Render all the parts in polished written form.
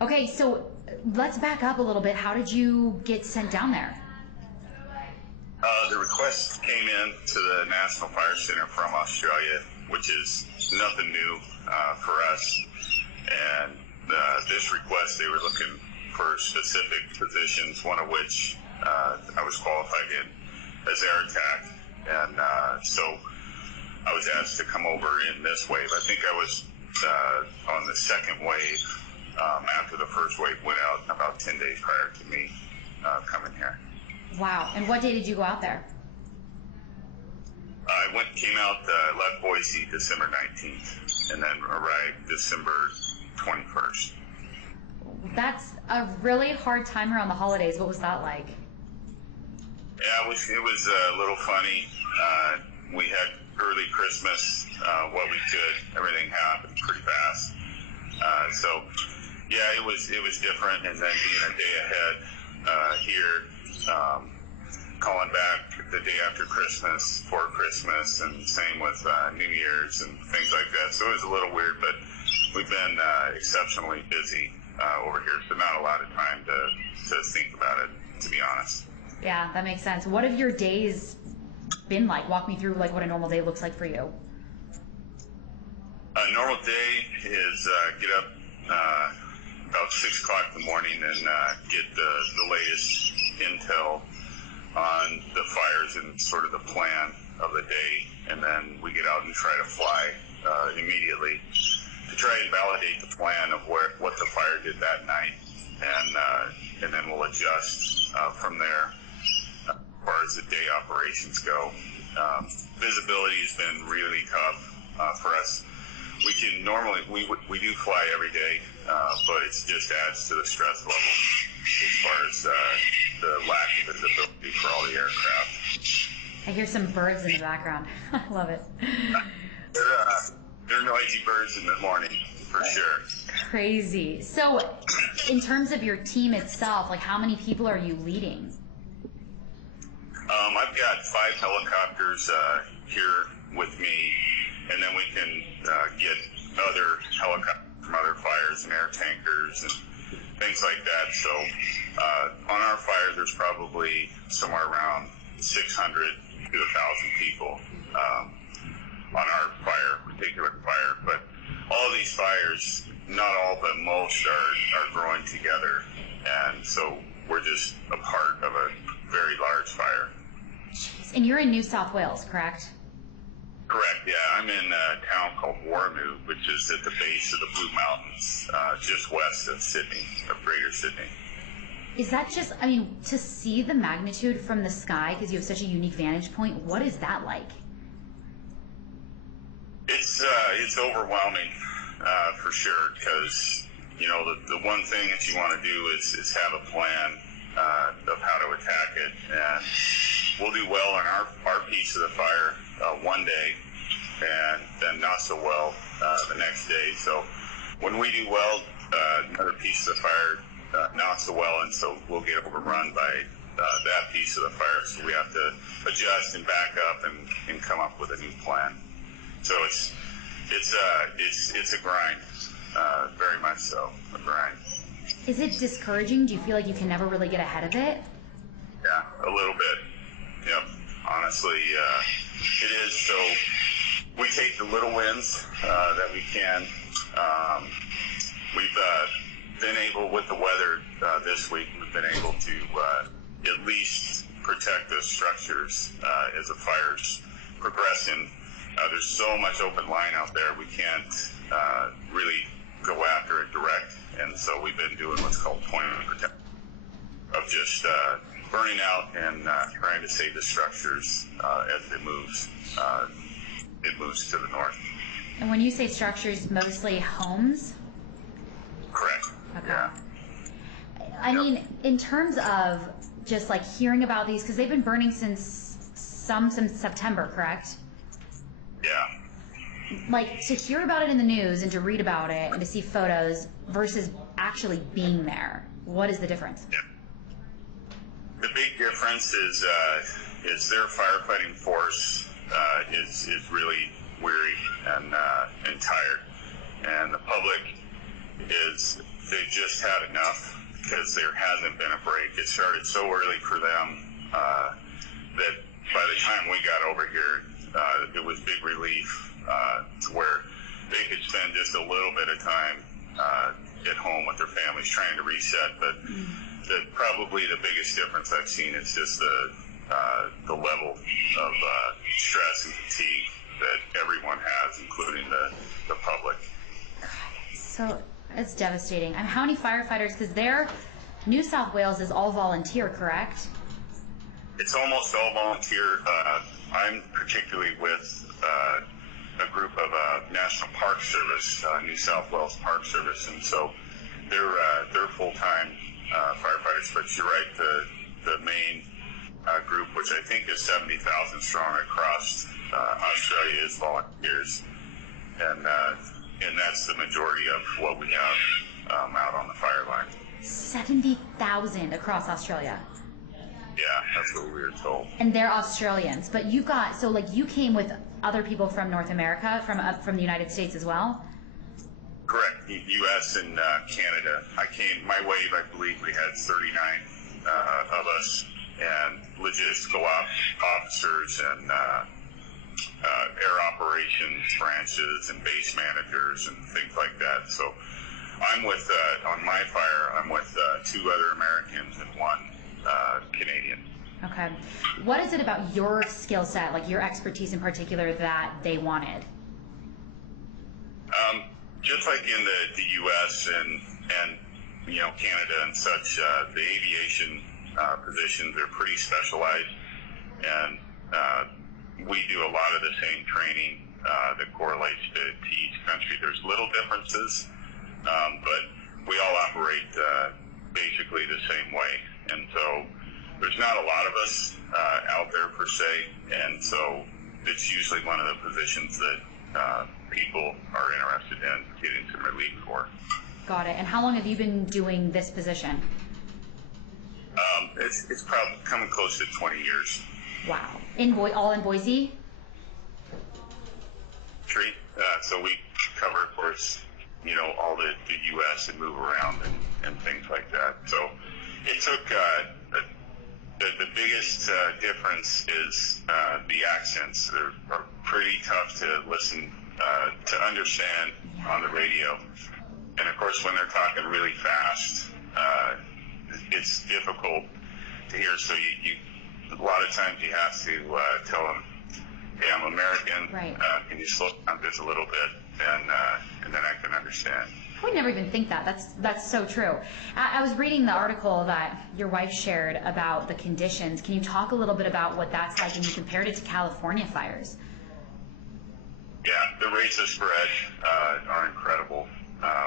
Okay, so let's back up a little bit. How did you get sent down there? The request came in to the National Fire Center from Australia, which is nothing new for us. And this request, they were looking for specific positions, one of which I was qualified in as air attack. And so I was asked to come over in this wave. I think I was on the second wave after the first wave went out, about 10 days prior to me coming here. Wow. And what day did you go out there? I came out, left Boise December 19th, and then arrived December 21st. That's a really hard time around the holidays. What was that like? Yeah, it was a little funny. We had early Christmas, what we could. Everything happened pretty fast. So, yeah, it was different. And then being a day ahead here, calling back the day after Christmas, for Christmas, and same with New Year's and things like that. So it was a little weird, but we've been exceptionally busy over here, so not a lot of time to think about it, to be honest. Yeah, that makes sense. What have your days been like? Walk me through like what a normal day looks like for you. A normal day is get up about 6 o'clock in the morning and get the latest intel on the fires and sort of the plan of the day, and then we get out and try to fly immediately to try and validate the plan of what the fire did that night, and then we'll adjust from there as far as the day operations go. Visibility has been really tough for us. We can normally, we do fly every day, but it just adds to the stress level as far as the lack of visibility for all the aircraft. I hear some birds in the background. I love it. They're noisy birds in the morning, for sure. Crazy. So, in terms of your team itself, like how many people are you leading? I've got 5 helicopters here with me, and then we can get other helicopters from other fires and air tankers and things like that. So on our fire, there's probably somewhere around 600 to 1,000 people on our particular fire. But all of these fires, not all but most, are growing together, and so we're just a part of a very large fire. Jeez. And you're in New South Wales, correct? Correct, yeah. I'm in a town called Warramoo, which is at the base of the Blue Mountains, just west of Sydney, of Greater Sydney. Is that just, I mean, to see the magnitude from the sky, because you have such a unique vantage point, what is that like? It's overwhelming, for sure, because, you know, the one thing that you want to do is have a plan of how to attack it, and we'll do well on our piece of the fire one day, and then not so well the next day. So when we do well, another piece of the fire not so well, and so we'll get overrun by that piece of the fire. So we have to adjust and back up and come up with a new plan. So it's a grind, very much so, a grind. Is it discouraging? Do you feel like you can never really get ahead of it? Yeah, a little bit. Yep, honestly, it is. So we take the little wins that we can. We've been able, with the weather this week, we've been able to at least protect the structures as the fire's progressing. There's so much open line out there, we can't really go after it direct. And so we've been doing what's called point of protection, of just burning out and trying to save the structures as it moves. It moves to the north. And when you say structures, mostly homes? Correct. Okay. Yeah. I mean, in terms of just like hearing about these, because they've been burning since September, correct? Yeah. Like, to hear about it in the news and to read about it and to see photos versus actually being there, what is the difference? Yeah. The big difference is their firefighting force is really weary and tired, and the public is they've just had enough because there hasn't been a break. It started so early for them that by the time we got over here, it was big relief to where they could spend just a little bit of time at home with their families trying to reset. But probably the biggest difference I've seen is just the level of stress and fatigue that everyone has, including the public. So it's devastating. And how many firefighters, because New South Wales is all volunteer, correct? It's almost all volunteer. I'm particularly with a group of National Park Service, New South Wales Park Service, and so they're full-time firefighters. But you're right, the main group, which I think is 70,000 strong across Australia, is volunteers, and that's the majority of what we have out on the fire line. 70,000 across Australia. Yeah, that's what we were told. And they're Australians, but you came with other people from North America, from the United States as well? Correct. U.S. and Canada. My wave, I believe we had 39 of us, and logistical officers and air operations branches and base managers and things like that. So I'm with, on my fire, I'm with 2 other Americans and 1 Canadian. Okay. What is it about your skill set, like your expertise in particular, that they wanted? Just like in the U.S. and Canada and such, the aviation positions are pretty specialized, and we do a lot of the same training that correlates to each country. There's little differences, but we all operate basically the same way. And so there's not a lot of us out there per se, and so it's usually one of the positions that people are interested in getting some relief for. Got it. And how long have you been doing this position? It's probably coming close to 20 years. Wow. All in Boise? So we cover, of course, all the U.S. and move around and things like that. So it took, the biggest difference is the accents. They're pretty tough to listen, to understand on the radio. And of course, when they're talking really fast, it's difficult to hear. So a lot of times you have to tell them, hey, I'm American. Right. Can you slow down just a little bit, and then I can understand. I would never even think that. That's so true. I was reading the article that your wife shared about the conditions. Can you talk a little bit about what that's like and you compared it to California fires? Yeah, the rates of spread are incredible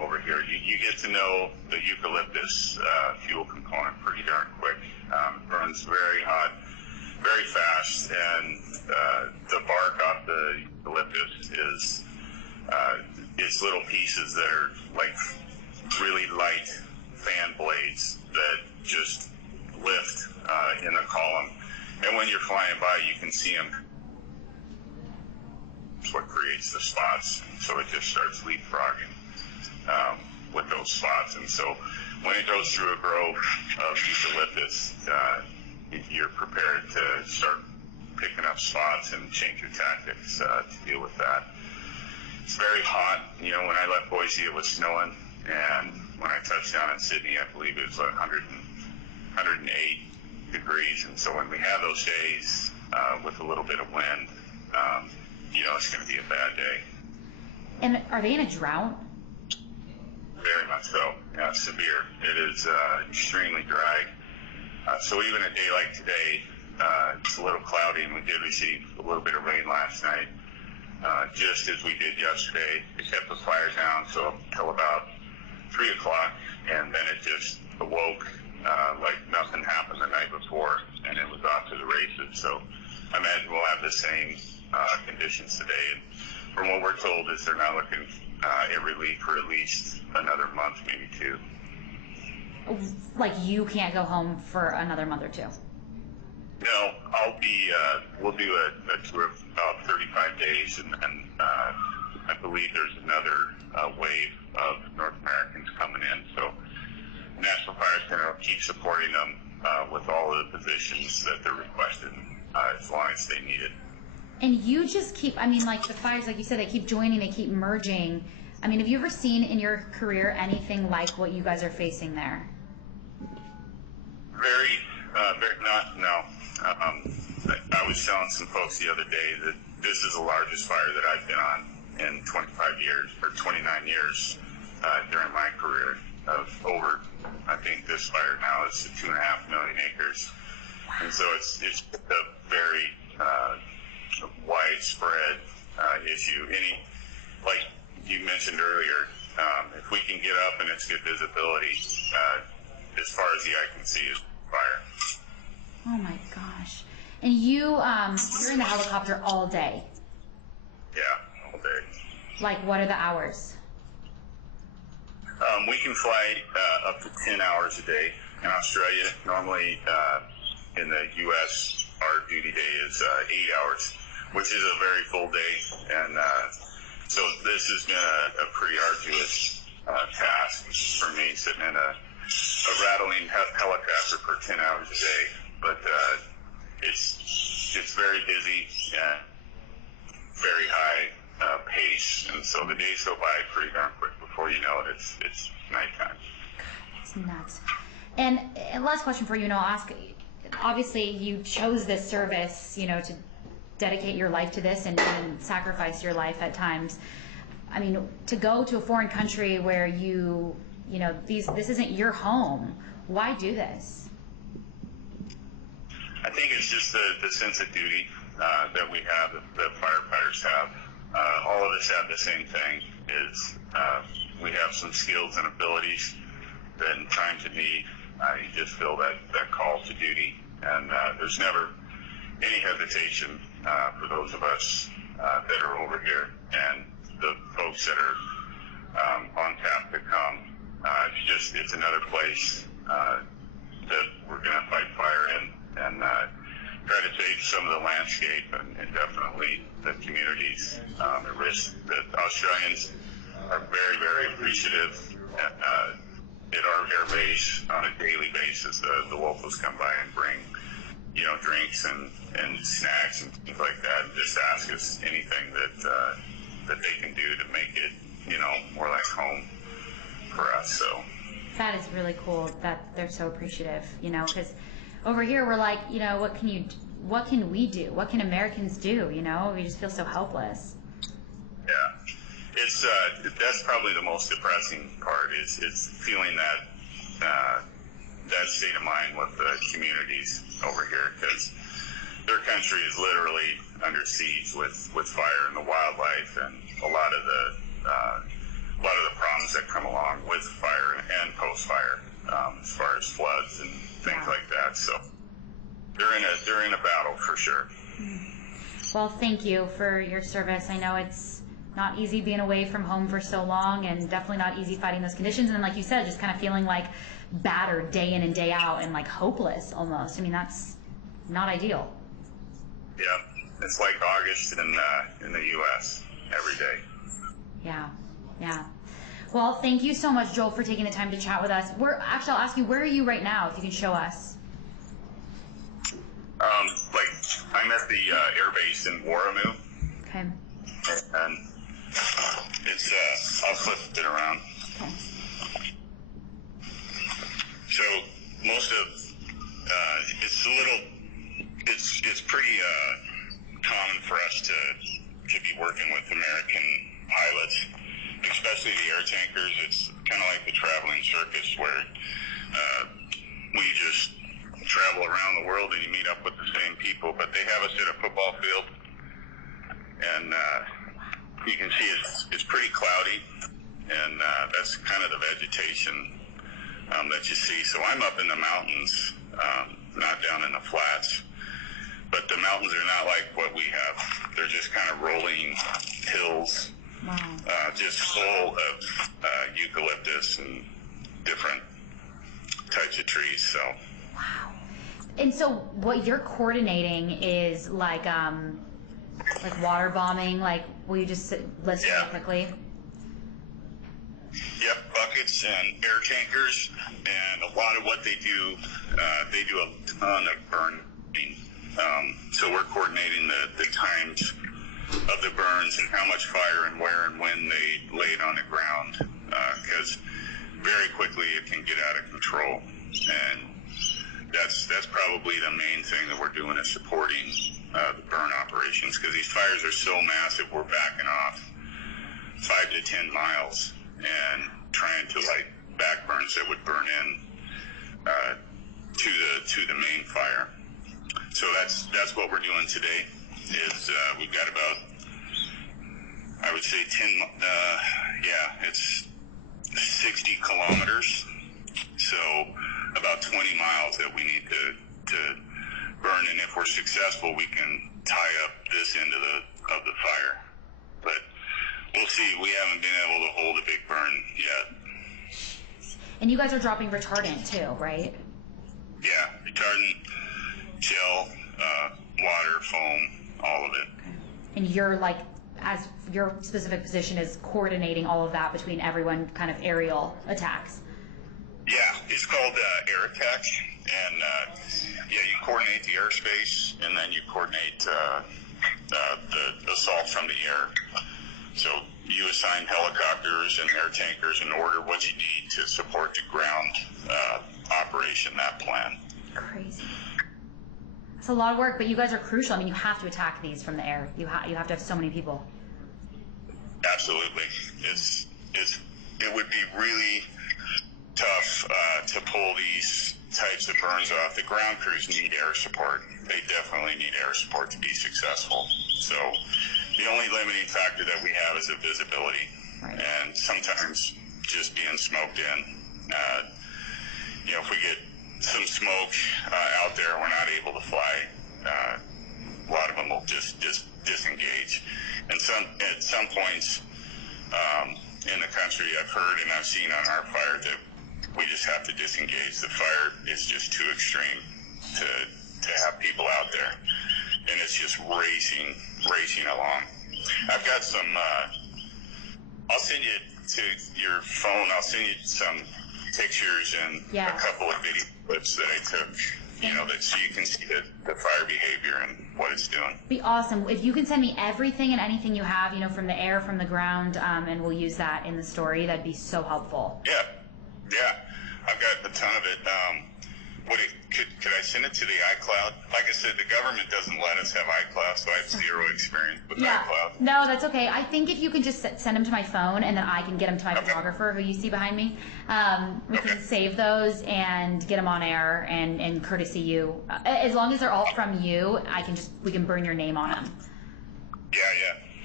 over here. You get to know the eucalyptus fuel component pretty darn quick. It burns very hot, very fast, and the bark off the eucalyptus is it's little pieces that are like really light fan blades that just lift in a column. And when you're flying by, you can see them. It's what creates the spots. So it just starts leapfrogging with those spots. And so when it goes through a grove of eucalyptus, you're prepared to start picking up spots and change your tactics to deal with that. It's very hot. When I left Boise, it was snowing, and when I touched down in Sydney, I believe it was 108 degrees. And so when we have those days with a little bit of wind, it's going to be a bad day. And are they in a drought? Very much so. Yeah, severe. It is extremely dry. So even a day like today, it's a little cloudy, and we did receive a little bit of rain last night. Just as we did yesterday, it kept the fire down until about 3 o'clock, and then it just awoke like nothing happened the night before, and it was off to the races. So I imagine we'll have the same conditions today. And from what we're told is they're not looking at relief for at least another month, maybe 2. Like you can't go home for another month or 2? No, we'll do a tour of about 35 days, and I believe there's another wave of North Americans coming in. So National Fire Center will keep supporting them with all of the positions that they're requested as long as they need it. And you just keep, I mean, like the fires, like you said, they keep joining, they keep merging. I mean, have you ever seen in your career anything like what you guys are facing there? No. I was telling some folks the other day that this is the largest fire that I've been on in 25 years, or 29 years during my career of over, I think this fire now is 2.5 million acres. And so it's a very widespread issue. Like you mentioned earlier, if we can get up and it's good visibility, as far as the eye can see is fire. Oh my gosh. And you're in the helicopter all day? Yeah, all day. Like, what are the hours? We can fly up to 10 hours a day. In Australia, normally in the U.S., our duty day is 8 hours, which is a very full day. And so this has been a pretty arduous task for me, sitting in a rattling helicopter for 10 hours a day. But it's very busy and very high pace, and so the days go by pretty darn quick. Before you know it, it's nighttime. It's nuts. And last question for you, and I'll ask. Obviously, you chose this service, to dedicate your life to this and sacrifice your life at times. I mean, to go to a foreign country where this isn't your home. Why do this? I think it's just the sense of duty that we have, that firefighters have. All of us have the same thing, is we have some skills and abilities that in times of need, you just feel that call to duty. And there's never any hesitation for those of us that are over here. And the folks that are on tap to come, it's another place that we're going to fight fire in. And try to save some of the landscape and definitely the communities at risk. The Australians are very, very appreciative. At our air base, on a daily basis, the locals come by and bring, drinks and snacks and things like that, and just ask us anything that they can do to make it, more like home for us. So that is really cool that they're so appreciative, because over here we're like, what can we do? What can Americans do? We just feel so helpless. Yeah, it's that's probably the most depressing part is feeling that state of mind with the communities over here, because their country is literally under siege with fire and the wildlife and a lot of the problems that come along with fire and post-fire, as far as floods and things like that. So they're in a battle for sure. Well, thank you for your service. I know it's not easy being away from home for so long, and definitely not easy fighting those conditions. And like you said, just kind of feeling like battered day in and day out and like hopeless almost. I mean, that's not ideal. Yeah, it's like August in the U.S. every day. Yeah. Well, thank you so much, Joel, for taking the time to chat with us. I'll ask you, where are you right now, if you can show us? I'm at the air base in Warramoo. Okay. And it's, I'll flip it around. Okay. So most of, it's pretty common for us to be working with American pilots, especially the air tankers. It's kind of like the traveling circus where we just travel around the world and you meet up with the same people, but they have us at a football field, and you can see it's pretty cloudy, and that's kind of the vegetation that you see. So I'm up in the mountains, not down in the flats, but the mountains are not like what we have. They're just kind of rolling hills. Wow. Just full of eucalyptus and different types of trees. So. Wow. And so, what you're coordinating is like water bombing. Like, will you just list really quickly? Yep, bucket rockets and air tankers, and a lot of what they do a ton of burning. So we're coordinating the times of the burns and how much fire and where and when they lay it on the ground, because very quickly it can get out of control. And that's probably the main thing that we're doing is supporting the burn operations, because these fires are so massive. We're backing off 5 to 10 miles and trying to light back burns that would burn in to the main fire. So that's what we're doing today. Is we've got about, I would say 10. It's 60 kilometers. So about 20 miles that we need to burn, and if we're successful, we can tie up this end of the fire. But we'll see. We haven't been able to hold a big burn yet. And you guys are dropping retardant too, right? Yeah, retardant, gel, water, foam, all of it. And you're like, as your specific position is coordinating all of that between everyone, kind of aerial attacks. Yeah, it's called air attack, and you coordinate the airspace, and then you coordinate the assault from the air. So you assign helicopters and air tankers and order what you need to support the ground operation, that plan. Crazy. It's a lot of work, but you guys are crucial. I mean, you have to attack these from the air. You have to have so many people. Absolutely. It would be really tough to pull these types of burns off. The ground crews need air support. They definitely need air support to be successful. So the only limiting factor that we have is the visibility. Right. And sometimes just being smoked in. If we get some smoke out there, we're not able to fly. A lot of them will just disengage. And at some points in the country, I've heard and I've seen on our fire that we just have to disengage. The fire is just too extreme to have people out there, and it's just racing along. I've got some. I'll send you to your phone. I'll send you some pictures and a couple of video clips that I took. That so you can see the fire behavior and what it's doing. Be awesome if you can send me everything and anything you have, from the air, from the ground, and we'll use that in the story. That'd be so helpful. Yeah, I've got a ton of it. Could I send it to the iCloud? Like I said, the government doesn't let us have iCloud, so I have zero experience with iCloud. No, that's okay. I think if you can just send them to my phone, and then I can get them to my photographer, who you see behind me, we can save those and get them on air and courtesy you. As long as they're all from you, we can burn your name on them.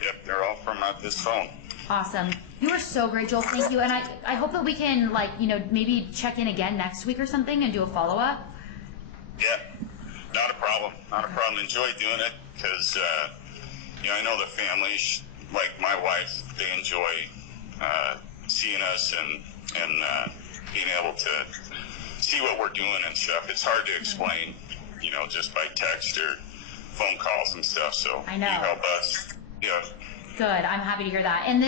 Yep, they're all from this phone. Awesome. You are so great, Joel. Thank you. And I hope that we can, maybe check in again next week or something and do a follow-up. Yeah, not a problem. Enjoy doing it because, I know the families, like my wife, they enjoy seeing us and being able to see what we're doing and stuff. It's hard to explain, just by text or phone calls and stuff. So I know. you help us. Yeah. Good. I'm happy to hear that. And